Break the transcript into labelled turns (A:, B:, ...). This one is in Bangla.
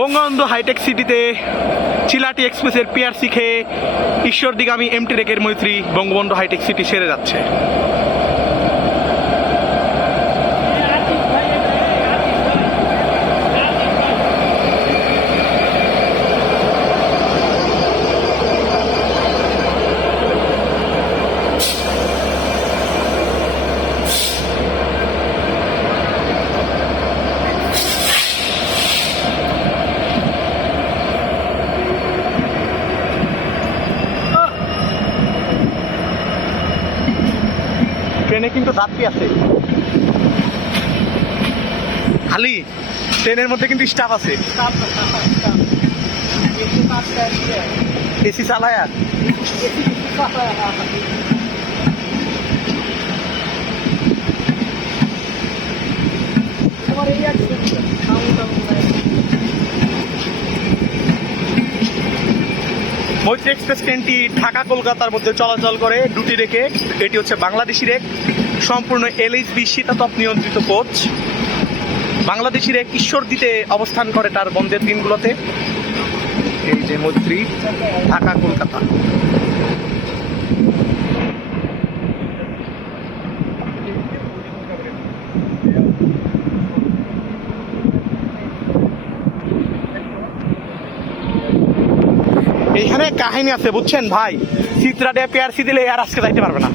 A: বঙ্গবন্ধু হাইটেক সিটিতে চিলাটি এক্সপ্রেসের পিআরসি খেয়ে ঈশ্বরদিগামী এমটি রেকের মৈত্রী বঙ্গবন্ধু হাইটেক সিটি সেরে যাচ্ছে। ট্রেনে কিন্তু যাত্রী আছে। খালি ট্রেনের মধ্যে কিন্তু স্টাফ আছে। এসি চালায়। আর মৈত্রী এক্সপ্রেস ট্রেনটি ঢাকা কলকাতার মধ্যে চলাচল করে দুটি রেখে এটি হচ্ছে বাংলাদেশি রেক, সম্পূর্ণ এলএইচবি শীতাতপ নিয়ন্ত্রিত কোচ। বাংলাদেশি রেক ঈশ্বর দিতে অবস্থান করে তার বন্ধের দিনগুলোতে। এই যে মৈত্রী, ঢাকা, কলকাতা। এইখানে কাহিনী আছে বুঝছেন? ভাই চিত্রা ডে পেয়ারসি দিলে এয়ার আজকে যাইতে পারবে না।